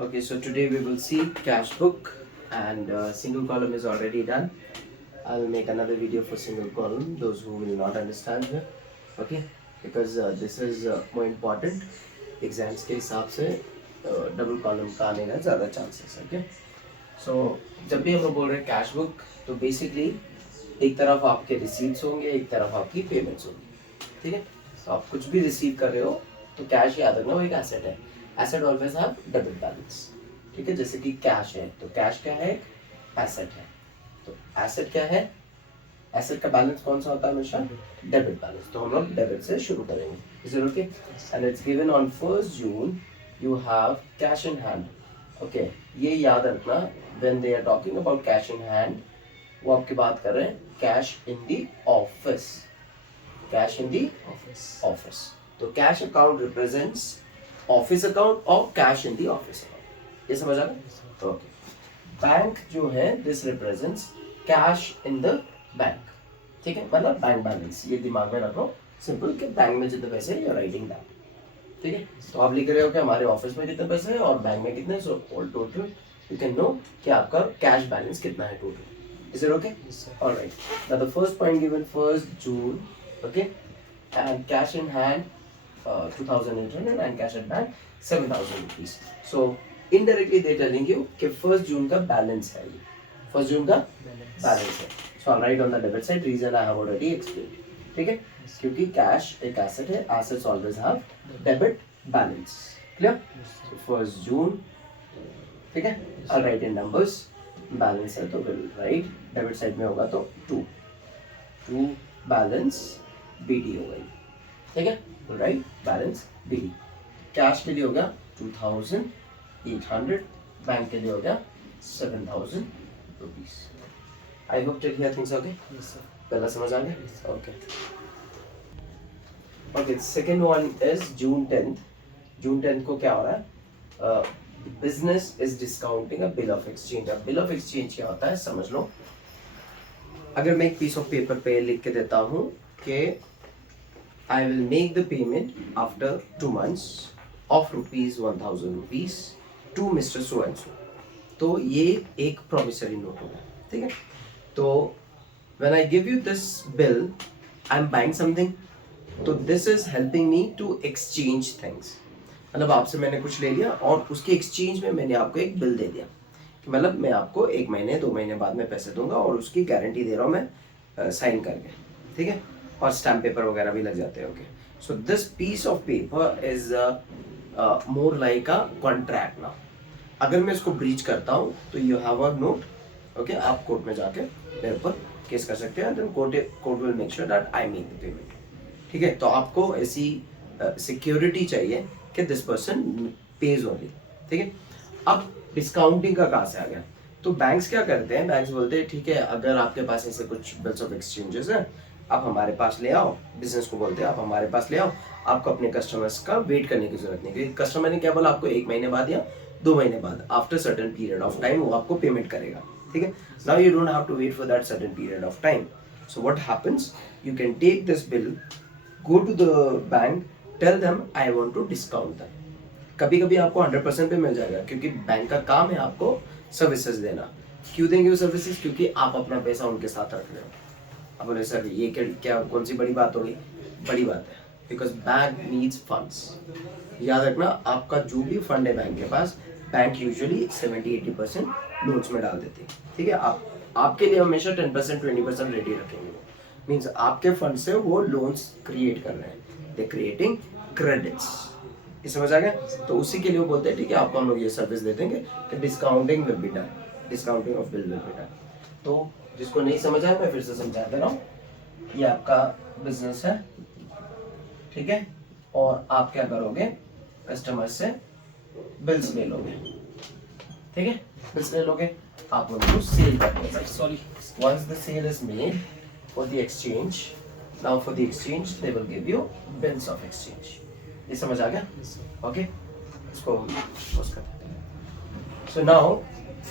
Okay, so today we will see cash book and single column is already done. I'll make another video for single column, those who will not understand here, okay? Because this is more important. Exams के हिसाब से double column का आने का ज़्यादा chances, okay? So जब भी हम लोग बोल रहे हैं cash book, तो basically एक तरफ आपके receipts होंगे, एक तरफ आपकी payments होंगी, ठीक है? तो आप कुछ भी receive कर रहे हो, तो cash याद रखना वो एक asset है. Asset always have debit balance. ठीक है, जैसे कि कैश है तो कैश क्या है, एसेट है. तो एसेट क्या है, एसेट का बैलेंस कौन सा होता है हमेशा, डेबिट बैलेंस. तो हम लोग डेबिट से शुरू करेंगे. Is it okay? And it's given on 1 June you have cash in hand. Okay, ये याद रखना when they are talking about cash in hand, वो आपकी बात कर रहे हैं cash in the office. Cash in the office. तो cash account represents office account और cash in the office account. ये समझ आ गया? ओके. बैंक जो है this represents cash in the bank. ठीक है, मतलब बैंक बैलेंस. ये दिमाग में रखो सिंपल कि बैंक में जितने पैसे यू राइटिंग दैट. ठीक है, तो आप लिख रहे हो कि हमारे ऑफिस में कितने पैसे हैं और बैंक में कितने. So all total you can know कि आपका कैश बैलेंस कितना है total. Is it okay? Alright. Now the first point given 1 June. Okay, and cash in hand 2,800 and cash at bank 7,000 rupees. So indirectly they telling you कि 1 जून का balance है. ये 1 जून का balance है. So I'll write on the debit side, reason I have already explained. ठीक है, क्योंकि cash एक एसेट है, assets always have debit balance. Clear? So 1 जून. ठीक है, I'll write in numbers. Balance है तो we'll write डेबिट साइड में होगा तो 2 बैलेंस BD हो गई. ठीक है, राइट, बैलेंस BD. कैश के लिए हो गया 2,800, बैंक के लिए हो गया 7,000 rupees. I hope till here things okay. पहला समझ आ गया? Okay. Okay, second one is June 10th. June 10th को क्या हो रहा है, business is discounting a bill of exchange. अब बिल ऑफ एक्सचेंज क्या होता है समझ लो. अगर मैं एक पीस ऑफ पेपर पे लिख के देता हूँ कि I will make the payment after 2 months of ₹1,000 to Mr. So and so. तो ये एक promissory note होगा. ठीक है, तो when I give you this bill, I'm buying something. तो this is helping me to exchange things. मतलब आपसे मैंने कुछ ले लिया और उसके एक्सचेंज में मैंने आपको एक बिल दे दिया. मतलब मैं आपको 1 महीने 2 महीने बाद में पैसे दूंगा और उसकी गारंटी दे रहा हूँ मैं साइन करके. ठीक है, और स्टैम्प पेपर वगैरह भी लग जाते हैं. Okay, so this piece of paper is more like a contract. Now अगर मैं इसको ब्रीच करता हूँ तो you have a note. Okay, आप कोर्ट में जाके मेरे ऊपर केस कर सकते हैं. Then court will make sure that I make the payment. ठीक है, तो आपको ऐसी सिक्योरिटी चाहिए कि दिस पर्सन पेज ओनली. ठीक है, अब डिस्काउंटिंग का कहाँ से आ गया. तो बैंक्स क्या करते हैं, बैंक्स बोलते हैं ठीक है अगर आपके पास ऐसे कुछ बिल्स ऑफ एक्सचेंजेस हैं आप हमारे पास ले आओ. बिजनेस को बोलते हैं आप हमारे पास ले आओ, आपको अपने कस्टमर्स का वेट करने की जरूरत नहीं. क्योंकि कस्टमर ने क्या बोला आपको 1 महीने बाद या 2 महीने बाद, after certain period of time वो आपको पेमेंट करेगा. ठीक है, now you don't have to wait for that certain period of time. So what happens, you can take this bill, go to the bank, tell them I want to discount them. कभी कभी आपको 100% पे मिल जाएगा क्योंकि bank का काम है आपको सर्विसेज देना. क्यों देंगे वो सर्विसेज, क्योंकि आप अपना पैसा उनके साथ रख रहे हो. अब बोले सर ये क्या कौन सी बड़ी बात होगी. बड़ी बात है, बिकॉज बैंक नीड्स फंड्स. याद रखना आपका जो भी फंड है बैंक के पास, बैंक यूजुअली 70-80% लोन्स में डाल देती है. ठीक है, आपके लिए हमेशा 10% 20% रेडी रखेंगे. वो मीन्स आपके फंड से वो लोन्स क्रिएट कर रहे हैं, दे क्रिएटिंग क्रेडिट्स. ये समझ आ गया. तो उसी के लिए वो बोलते हैं ठीक है आपको हम लोग ये सर्विस दे देंगे कि discounting will be done, discounting of bill will be done. तो जिसको नहीं समझ आया मैं फिर से समझा दे रहा हूँ. ये आपका बिजनेस है. ठीक है, और आप क्या करोगे, कस्टमर से बिल्स ले लोगे. ठीक है, बिल्स ले लोगे, आप उनको सेल करोगे. Sorry, once the sale is made for the exchange, now for the exchange they will give you bills of exchange. ये समझ आ गया? ओके, इसको क्लोज कर देते हैं. सो नाउ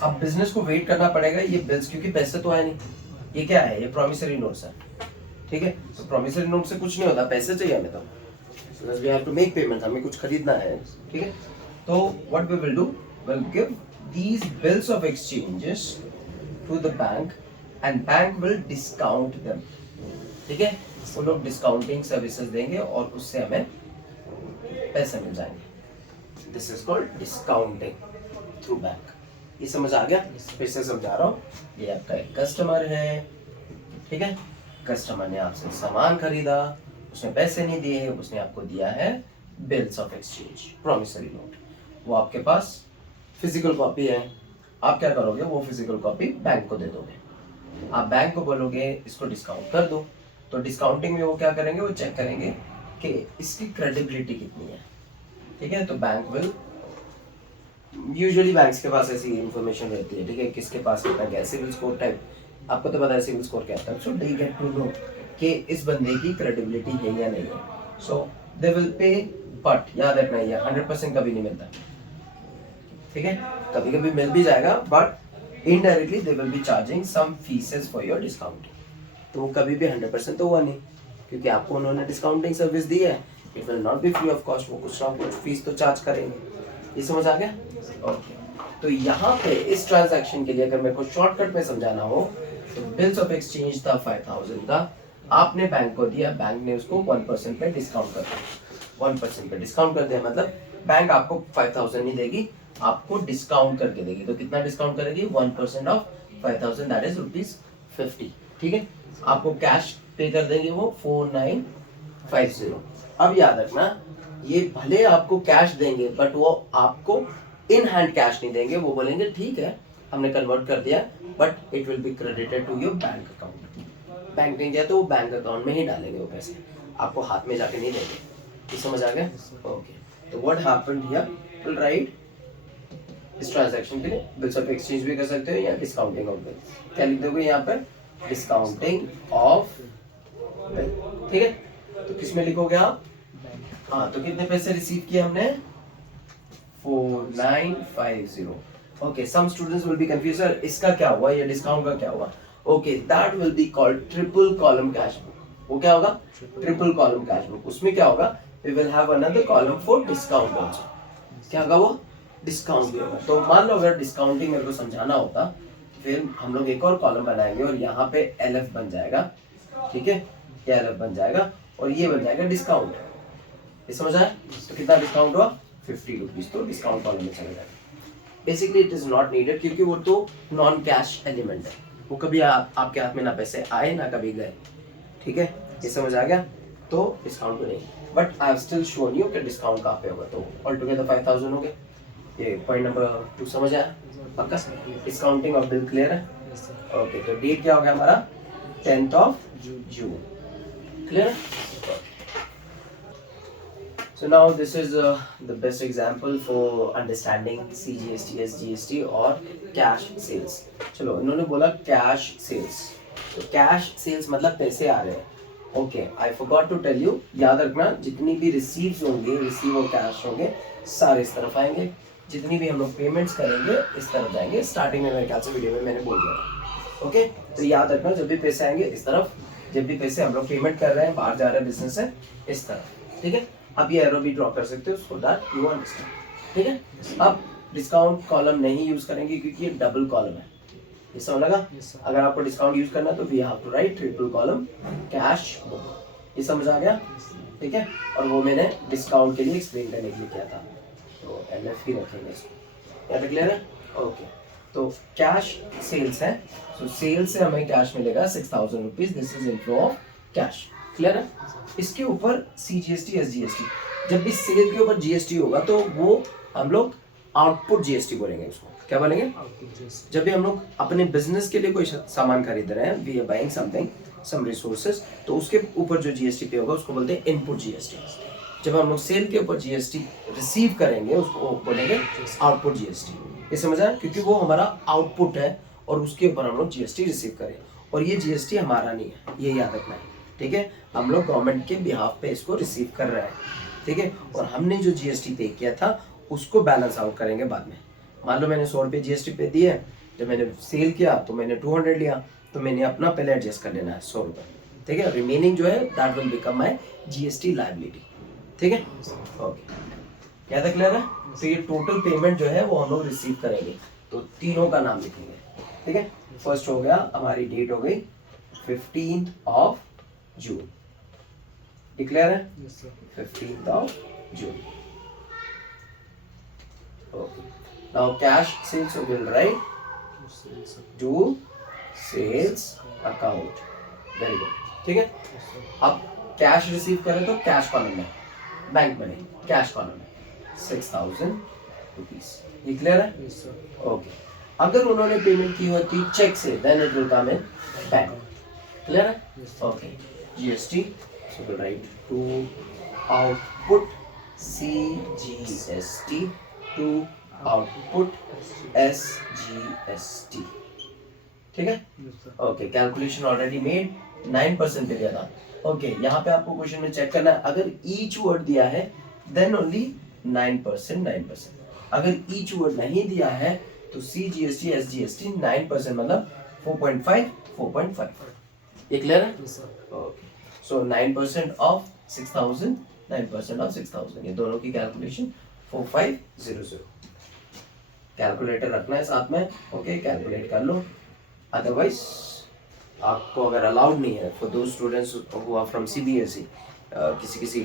अब बिजनेस को वेट करना पड़ेगा ये बिल्स, क्योंकि पैसे तो आए नहीं. ये क्या है, ये प्रॉमिसरी नोट्स है. ठीक है, तो प्रॉमिसरी नोट से कुछ नहीं होता, पैसे चाहिए हमें. तो we have to make payment, हमें कुछ खरीदना है. ठीक है, तो what we will do, will give these bills of exchanges to the bank and bank will discount them. ठीक है, वो लोग डिस्काउंटिंग सर्विसेज देंगे और उससे हमें पैसे मिल जाएंगे. This is called discounting through bank. ये समझ आ गया? फिर से समझा रहा हूँ. ये आपका एक कस्टमर है, ठीक है, कस्टमर ने आपसे सामान खरीदा, उसने पैसे नहीं दिए, उसने आपको दिया है bills of exchange, promissory note. वो आपके पास फिजिकल कॉपी है. आप क्या करोगे, वो फिजिकल कॉपी बैंक को दे दोगे. आप बैंक को बोलोगे इसको डिस्काउंट कर दो. तो डिस्काउंटिंग में वो क्या करेंगे, वो चेक करेंगे कि इसकी क्रेडिबिलिटी कितनी है. ठीक है, तो बैंक विल, यूजुअली बैंक्स के पास ऐसी इंफॉर्मेशन रहती है, ठीक है, किसके पास कितना क्या सिविल स्कोर टाइप, आपको तो पता है सिविल स्कोर क्या होता है. सो दे गेट टू नो कि इस बंदे की क्रेडिबिलिटी है या नहीं है. सो दे विल पे, बट याद रखना ये 100% कभी नहीं मिलता. ठीक है, कभी कभी मिल भी जाएगा, but indirectly they will be charging some fees for your discounting. तो वो कभी भी 100% तो हुआ नहीं, क्योंकि आपको उन्होंने डिस्काउंटिंग सर्विस दी है. It will not be free of cost. वो कुछ ना कुछ फीस तो चार्ज करेंगे. ये समझ आ गया? ओके. तो यहाँ पे इस ट्रांजैक्शन के लिए अगर मेरे को शॉर्टकट में समझाना हो तो बिल्स ऑफ एक्सचेंज था 5000 का, आपने बैंक को दिया, बैंक ने उसको 1% पे डिस्काउंट कर दिया. 1% पे डिस्काउंट कर दिया मतलब बैंक आपको 5000 नहीं देगी, आपको डिस्काउंट करके देगी. तो कितना डिस्काउंट करेगी? 1% ऑफ 5000, दैट इज ₹50. ठीक है, आपको कैश पे कर देंगे वो 4950. अब याद रखना, ये भले आपको कैश देंगे बट वो आपको इन हैंड कैश नहीं देंगे. वो बोलेंगे ठीक है हमने कन्वर्ट कर दिया, but it will be credited to your bank account. Bank नहीं दिया तो वो बैंक अकाउंट में ही डालेंगे वो पैसे, आपको हाथ में जाके नहीं देंगे. ये समझ आ गया? ओके. तो what happened here, will write इस ट्रांजैक्शन के लिए बिल्स ऑफ एक्सचेंज भी कर सकते हो या डिस्काउंटिंग ऑफ बिल. क्या लिख दोगे यहाँ पर? Discounting of bill. ठीक है, तो किसमें लिखोगे आप? हाँ, तो कितने पैसे रिसीव किए हमने? 4950. Okay, some students will be confuse, sir इसका क्या हुआ, ये डिस्काउंट का क्या हुआ? Okay, that will be called triple column cash book. वो क्या होगा? Triple column cash book. उसमें क्या होगा? We will have another column for discount also. क्या होगा वो? डिस्काउंट भी होगा. तो मान लो अगर डिस्काउंटिंग मेरे को समझाना होता, फिर हम लोग एक और कॉलम बनाएंगे और यहाँ पे LF बन जाएगा. ठीक है, ये LF बन जाएगा और ये बन जाएगा डिस्काउंट. ये समझ आया? तो कितना डिस्काउंट हुआ? ₹50. तो डिस्काउंट कॉलम में चला जाएगा. Basically it is not needed, क्योंकि वो तो नॉन कैश एलिमेंट है. वो कभी आपके हाथ में ना पैसे आए ना कभी गए. ठीक है, ये समझ आ गया? तो डिस्काउंट तो नहीं, but I have still shown you कि डिस्काउंट कहाँ पे होगा. तो ऑल टुगेदर 5000 हो गए. ये पॉइंट नंबर 2 समझ आया? पक्का? डिस्काउंटिंग ऑफ बिल क्लियर है? ओके. तो डेट क्या हो गया हमारा? 10th of June. Clear? So now this is the best example for understanding CGST, SGST और cash sales. चलो, इन्होंने बोला cash sales. तो cash sales मतलब पैसे आ रहे हैं. Okay, I forgot to tell you, याद रखना जितनी भी रिसीव्स होंगे, रिसीव और कैश होंगे, सारे इस तरफ आएंगे. जितनी भी हम लोग पेमेंट्स करेंगे इस तरफ जाएंगे. स्टार्टिंग में मेरे ख्याल से वीडियो में मैंने बोल दिया. ओके, तो याद रखना जब भी पैसे आएंगे इस तरफ, जब भी पैसे हम लोग पेमेंट कर रहे हैं, बाहर जा रहे हैं बिजनेस से, इस तरफ. ठीक है, आप ये एरो भी ड्रॉ कर सकते हो, सो दैट यू अंडरस्टैंड. ठीक है, अब डिस्काउंट कॉलम नहीं यूज करेंगे क्योंकि ये डबल कॉलम है. ये समझ लगा? अगर आपको डिस्काउंट यूज करना है तो we have to write triple column cash book. ये समझ आ गया? ठीक है, और वो मैंने डिस्काउंट के लिए एक्सप्लेन करने के लिए किया था. तो LF ही रखेंगे इसको. याद क्लियर है? ओके. तो कैश सेल्स है, सो सेल्स से हमें कैश मिलेगा ₹6000. This is inflow of cash. Clear है? इसके ऊपर CGST, SGST, जब भी सेल के ऊपर GST होगा तो वो हम लोग आउटपुट GST बोलेंगे. उसको क्या बोलेंगे? जब भी हम लोग अपने बिजनेस के लिए कोई सामान खरीद रहे हैं, we are buying something, some resources, तो उसके ऊपर जो GST पे होगा उसको बोलते हैं इनपुट GST. जब हम लोग सेल के ऊपर GST रिसीव करेंगे उसको बोलेंगे आउटपुट GST. ये समझ आया? क्योंकि वो हमारा आउटपुट है और उसके ऊपर हम लोग GST रिसीव करें, और ये GST हमारा नहीं है, ये याद रखना है. ठीक है, हम लोग गवर्नमेंट के बिहाफ पे इसको रिसीव कर रहे हैं. ठीक है, और हमने जो GST पे किया था उसको बैलेंस आउट करेंगे बाद में. मान लो मैंने 100 रुपये GST पे दिए, जब मैंने सेल किया तो मैंने 200 लिया, तो मैंने अपना पहले एडजस्ट कर लेना है 100 रुपये. ठीक है, रिमेनिंग जो है that will become my GST liability. ठीक है, ओके. क्या तक क्लियर है? तो ये टोटल पेमेंट जो है वो हम लोग रिसीव करेंगे, तो तीनों का नाम लिखेंगे, ठीक है। फर्स्ट हो गया, हमारी डेट हो गई 15th ऑफ जून, क्लियर है? 15th of June. Okay. Now cash sales will write to sales account. Very good. ठीक है। अब कैश रिसीव करें तो कैश कॉलम में, बैंक में नहीं, कैश कॉलम में 6,000 रुपीज। ये क्लियर है? ओके। अगर उन्होंने पेमेंट की होती चेक से, then it will come in bank. Clear है? Okay. GST, so we'll write to output CGST to output SGST, ठीक है। ओके, कैलकुलेशन ऑलरेडी मेड, 9% दिया था। ओके, यहाँ पे आपको क्वेश्चन में चेक करना है, अगर ईच वर्ड दिया है देन ओनली 9%। अगर ईच वर्ड नहीं दिया है तो CGST SGST 9% मतलब 4.5 4.5। ये क्लियर है? ओके, सो 9% ऑफ 6,000, 9% ऑफ 6,000, ये दोनों की कैलकुलेशन 4500। कैलकुलेटर रखना है साथ में, ओके, कैलकुलेट कर लो। अदरवाइज आपको अगर अलाउड नहीं है for those students who are from CBSE, किसी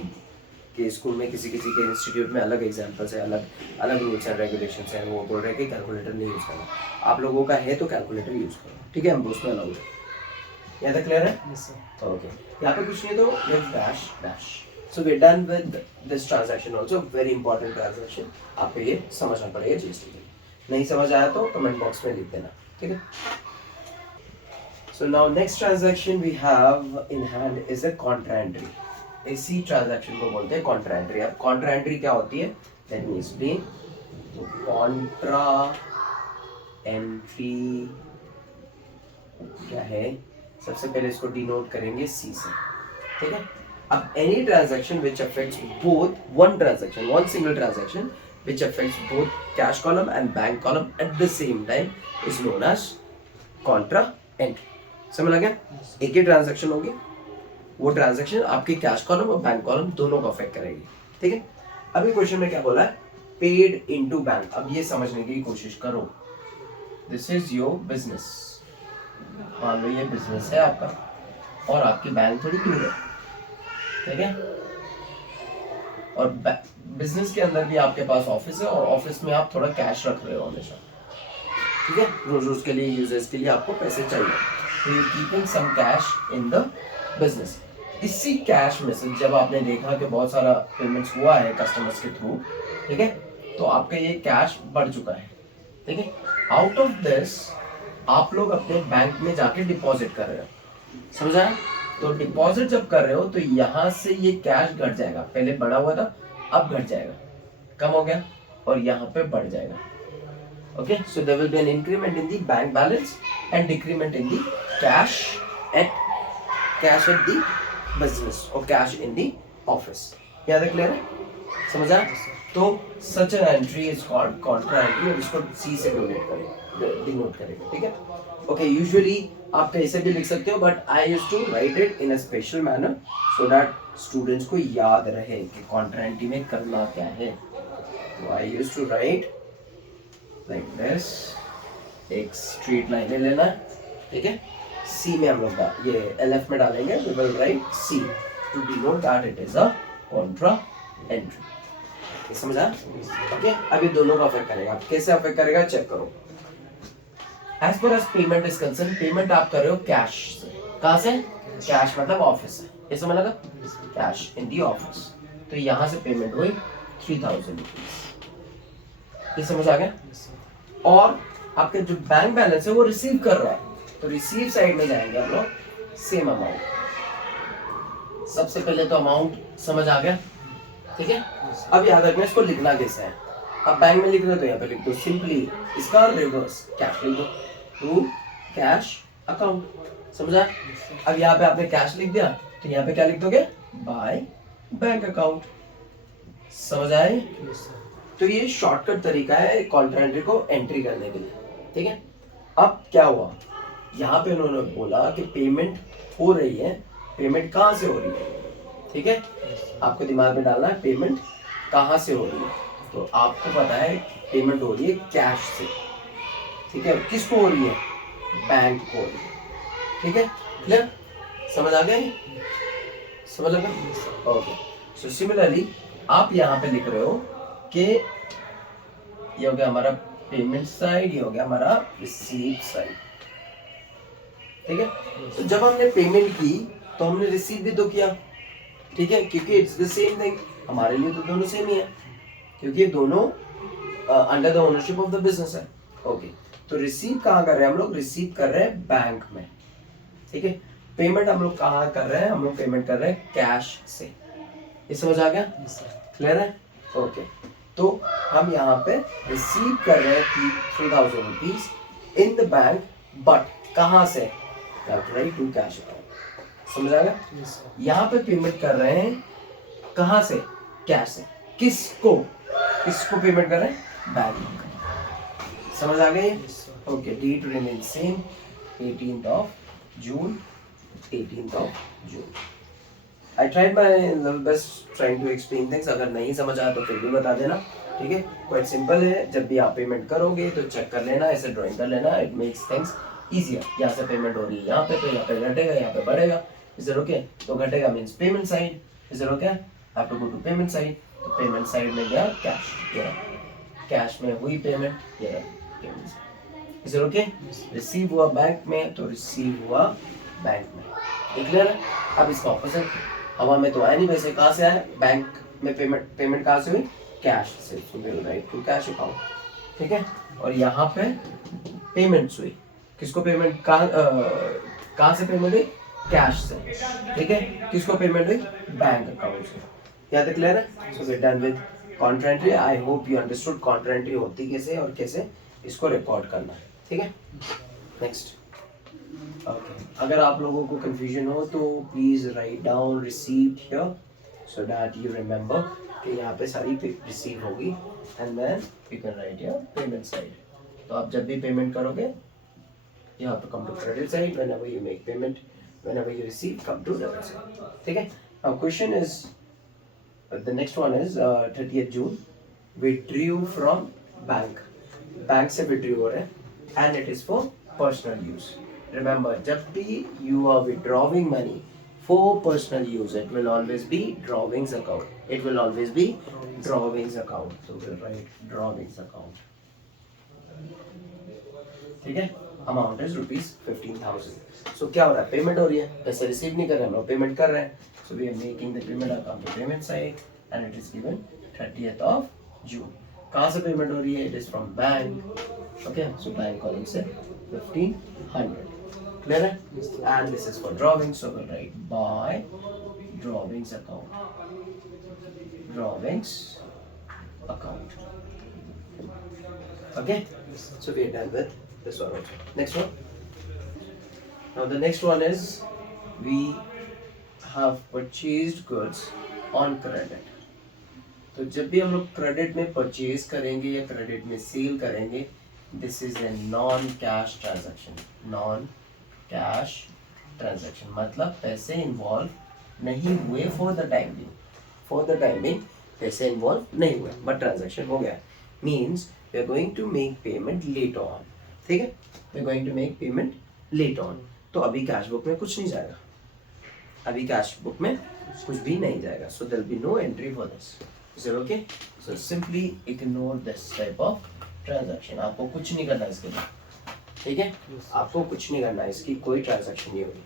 के स्कूल में, किसी के इंस्टीट्यूट में अलग एग्जाम्पल्स है, अलग रूल्स एंड रेगुलेशंस हैं, वो बोल रहे हैं कि कैलकुलेटर नहीं यूज़ करना। आप लोगों का है तो कैलकुलेटर यूज़ करो, ठीक है, हम उसमें अलाउड है। यहाँ तक क्लियर है? ओके, यहाँ पे कुछ नहीं तो dash dash. So we're done with this transaction also, very important transaction, आपको ये समझना पड़ेगा जीएसटी के लिए। नहीं समझ आया तो कमेंट बॉक्स में लिख देना, ठीक है। So now next transaction we have in hand is a contra entry. इसी ट्रांजैक्शन को बोलते हैं कॉन्ट्रा एंट्री। अब कॉन्ट्रा एंट्री क्या होती है, लेट मी एक्सप्लेन। तो कॉन्ट्रा एंट्री क्या है, सबसे पहले इसको डिनोट करेंगे C से, ठीक है। अब any transaction which affects both one single transaction which affects both cash column and bank column at the same time is known as contra entry। समझ लगा? एक ही ट्रांजैक्शन होगी, वो ट्रांजैक्शन आपकी कैश कॉलम और बैंक कॉलम दोनों को affect करेगी, ठीक है। अभी क्वेश्चन में क्या बोला है, पेड इनटू बैंक। अब ये समझने की कोशिश करो, दिस इज योर बिजनेस, मान लो ये बिजनेस है आपका और आपकी बैंक थोड़ी दूर है, ठीक है। और बिजनेस के अंदर भी आपके पास ऑफिस है और ऑफिस में आप थोड़ा कैश रख रहे हो हमेशा, ठीक है, रोज के लिए यूजर्स के लिए आपको पैसे चाहिए, तो you keeping some cash in the business. इसी कैश में से जब आपने देखा कि बहुत सारा पेमेंट्स हुआ है कस्टमर्स के थ्रू, ठीक है, तो आपका ये कैश बढ़ चुका है, ठीक है। आउट ऑफ दिस आप लोग अपने बैंक में जाके डिपॉजिट कर रहे हो, समझा? तो डिपॉजिट जब कर रहे हो तो यहाँ से ये कैश घट जाएगा, पहले बढ़ा हुआ था अब घट जाएगा, कम हो गया, और यहाँ पे बढ़ जाएगा, okay. So there will be an increment in the bank balance and decrement in the cash at the business और कैश इन द ऑफिस। याद है? क्लियर है? समझा? तो such an entry is called contra entry, और इसको C से denote करेंगे, ठीक है। ओके, यूजुअली आप कैसे भी लिख सकते हो, but I used to write it in a special manner so that students को याद रहे कि कॉन्ट्रा एंट्री में करना क्या है। तो I used to write like this, एक स्ट्रेट लाइन ले लेना, ठीक है। C में हम लोग ये LF में डालेंगे, we will write C to denote that it is a contra entry. समझा? ओके, अभी दोनों का अफेक्ट करेगा। कैसे अफेक्ट करेगा चेक करो। As per as payment is concern, payment आप कर रहे हो कैश से, कहाँ से? कैश मतलब ऑफिस से, ये समझ लगा? कैश इन दी ऑफिस, तो यहाँ से पेमेंट हुई 3,000 रुपीज, ये समझ आ गया? और आपके जो बैंक बैलेंस है वो रिसीव कर रहा है, तो रिसीव साइड में जाएंगे हम लोग, सेम अमाउंट। सबसे पहले तो अमाउंट समझ आ गया, ठीक है। अब याद रखना इसको लिखना कैसे है। अब बैंक में लिख रहे हो तो यहाँ पे लिख दो सिंपली, इसका रिवर्स कैश लिख दो, टू कैश अकाउंट, समझा? अब यहाँ पे आपने कैश लिख दिया तो यहाँ पे क्या लिख दोगे? बाय बैंक अकाउंट, समझ आए? तो ये शॉर्टकट तरीका है कॉन्ट्रा एंट्री को एंट्री करने के लिए, ठीक है। अब क्या हुआ, यहाँ पे उन्होंने बोला कि पेमेंट हो रही है, पेमेंट कहाँ से हो रही है, ठीक है। आपको दिमाग में डालना है पेमेंट कहाँ से हो रही है, तो आपको पता है पेमेंट हो रही है कैश से, ठीक है। किसको हो रही है? बैंक को हो रही है, ठीक है। क्लियर? समझ आ गया? समझ लगा? ओके। सो सिमिलरली आप यहाँ पे लिख रहे हो कि ये हो गया हमारा पेमेंट साइड, ये हो गया हमारा रिसीव साइड, ठीक है। तो जब हमने पेमेंट की तो हमने रिसीव भी तो किया, ठीक है, क्योंकि इट्स द सेम थिंग, हमारे लिए तो दोनों सेम ही है, क्योंकि दोनों under the ownership of the business है। ओके, तो रिसीव कहाँ कर रहे हैं हम लोग? रिसीव कर रहे हैं बैंक में, ठीक है। पेमेंट हम लोग कहाँ कर रहे हैं? हम लोग पेमेंट कर रहे हैं कैश से। ये समझ आ गया? क्लियर है? ओके, तो हम यहाँ पे रिसीव कर रहे हैं 3000 rupees in the bank, but कहाँ से? Write to cash account. समझ आ गया? यहाँ पे पेमेंट कर रहे हैं कहाँ से? कैश से। किसको? किसको पेमेंट कर रहे हैं? बैंक। समझ आ गई? Okay, date remain same, 18th of June, 18th of June. I tried my level best trying to explain things. अगर नहीं समझ आया तो फिर भी बता देना, ठीक है। क्वाइट सिंपल है, जब भी आप पेमेंट करोगे तो चेक कर लेना, ऐसे ड्राइंग कर लेना, इट मेक्स थिंग्स इजियर। यहाँ से पेमेंट हो रही है यहाँ पे, तो यहाँ पे घटेगा, यहाँ पे बढ़ेगा। Is it okay? तो घटेगा means payment side. Is it okay? Have to go to payment side. तो पेमेंट साइड में गया कैश, ये कैश में हुई पेमेंट, ये payment. Is it okay? Receive हुआ बैंक में, तो रिसीव हुआ बैंक में। क्लियर है? अब इसका ऑपोजिट, हवा में तो आया नहीं, वैसे कहाँ से आया? बैंक में पेमेंट कहाँ से हुई? कैश से। राइट टू कैश अकाउंट, ठीक है। और यहाँ पे पेमेंट्स हुई, किसको पेमेंट? कहाँ से पेमेंट हुई? कैश से, ठीक है। किसको पेमेंट हुई? बैंक अकाउंट से। यहाँ तक क्लियर है? So we done with contra entry. I hope you understood contra entry होती कैसे और कैसे इसको रिकॉर्ड करना है, ठीक है। नेक्स्ट, ओके, अगर आप लोगों को कंफ्यूजन हो तो please write down received here so that you remember कि यहाँ पे सारी रिसीव होगी, and then you can write your payment side. तो आप जब भी पेमेंट करोगे you have to come to credit side. Whenever you make payment, whenever you receive, come to debit side. Okay. Now question is, the next one is 30th June. Withdrew from bank. Bank से withdrew हो रहे हैं, and it is for personal use. Remember, जब भी you are withdrawing money for personal use, it will always be drawings account. It will always be drawings account. So we'll write drawings account. ठीक है। Amount is ₹15,000। सो क्या हो रहा है? Payment हो रही है, पैसे रिसीव नहीं कर रहे हैं, हम पेमेंट कर रहे हैं। So we are making the payment account to payment side, and it is given 30th of June. कहाँ से पेमेंट हो रही है? It is from bank, okay. So bank column से 1500, क्लियर है? And this is for drawing, so will write by drawings account, drawings account, okay. So we are done with this one also. Next one. Now the next one is we have purchased goods on credit. तो जब भी हम लोग credit में purchase करेंगे या credit में cell करेंगे, this is a non cash transaction. Non cash transaction मतलब पैसे इन्वॉल्व नहीं हुए for the time being. For the time being पैसे इन्वॉल्व नहीं हुए, बट ट्रांजैक्शन हो गया। Means we are going to make payment later on, ठीक है। we are going to make payment later on. तो अभी कैश बुक में कुछ नहीं जाएगा, अभी कैश बुक में कुछ भी नहीं जाएगा। so there will be no entry for this. Is it okay? So simply ignore this type of transaction. आपको कुछ नहीं करना इसके लिए, ठीक है। आपको कुछ नहीं करना, इसकी कोई ट्रांजैक्शन नहीं होगी,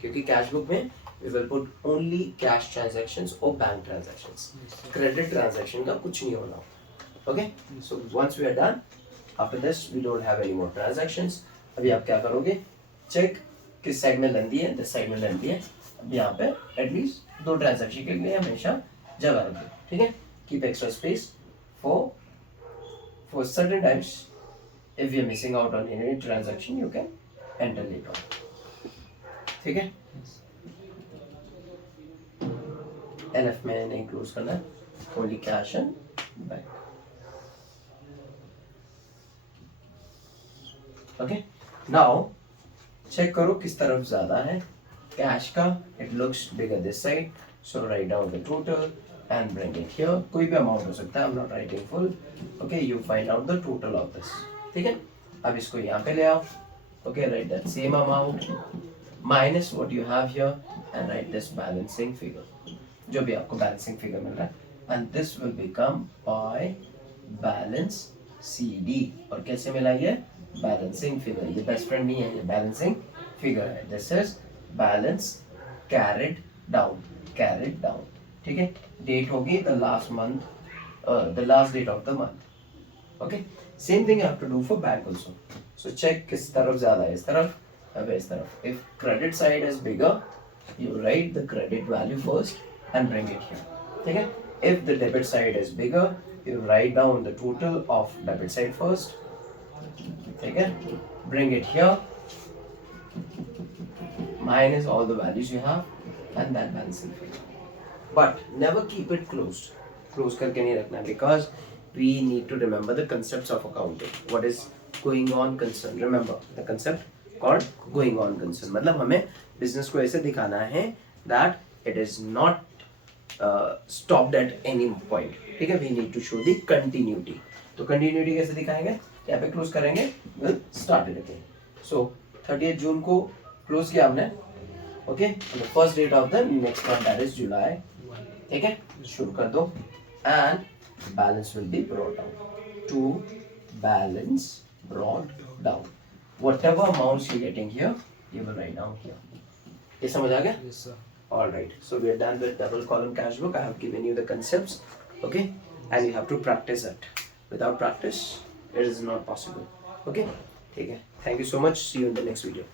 क्योंकि कैश बुक में we will put only cash transactions or bank transactions. credit transaction का कुछ नहीं होना। Okay, so once we are done, after this we don't have any more transactions. अभी आप क्या करोगे? चेक किस साइड में लेंदी है, दिस साइड में लेंदी है। अब यहाँ पे एटलीस्ट 2 ट्रांजैक्शन के लिए हमेशा जगह रखिए, ठीक है। Keep extra space for certain times. If you are missing out on any transaction, you can enter later on, ठीक है। NF में नहीं क्लोज करना है, only cash and bank. Okay, now check करो किस तरफ ज्यादा है कैश का। It looks bigger this side, so write down the total and bring it here. कोई भी amount हो सकता है, I'm not writing full. Okay, you find out the total of this. ठीक है, अब इसको यहाँ पे ले आओ. Okay, write that same amount minus what you have here and write this balancing figure. जो भी आपको balancing figure मिल रहा है, and this will become by balance CD. और कैसे मिला ये? Balancing figure. ये best friend नहीं है, ये balancing figure है. This is balance carried down. Carried down. ठीक है, डेट होगी the last month, the last date of the month. Okay, same thing you have to do for bank also. So check किस तरफ ज्यादा है, इस तरफ या इस तरफ. If credit side is bigger, you write the credit value first and bring it here. ठीक है, if the debit side is bigger, you write down the total of debit side first. ठीक है, bring it here, minus all the values you have and that balancing figure. But never keep it closed. Close करके नहीं रखना, because we need to remember the concepts of accounting. What is going on concern? Remember the concept called going on concern. मतलब हमें business को ऐसे दिखाना है that it is not stopped at any point. ठीक है, we need to show the continuity. तो continuity कैसे दिखाएंगे? यहाँ पे close करेंगे, we'll start it again. So 30th June को क्लोज किया हमने. Okay, the first date of the next month, that is July. ठीक है, शुरू कर दो. And balance will be brought down to balance brought down. Whatever amounts you getting here, you will write down here. ये समझ आ गया? Yes, sir. All right, so we are done with double column cash book. I have given you the concepts, okay, and you have to practice it. Without practice, it is not possible. Okay, ठीक है. Thank you so much. See you in the next video.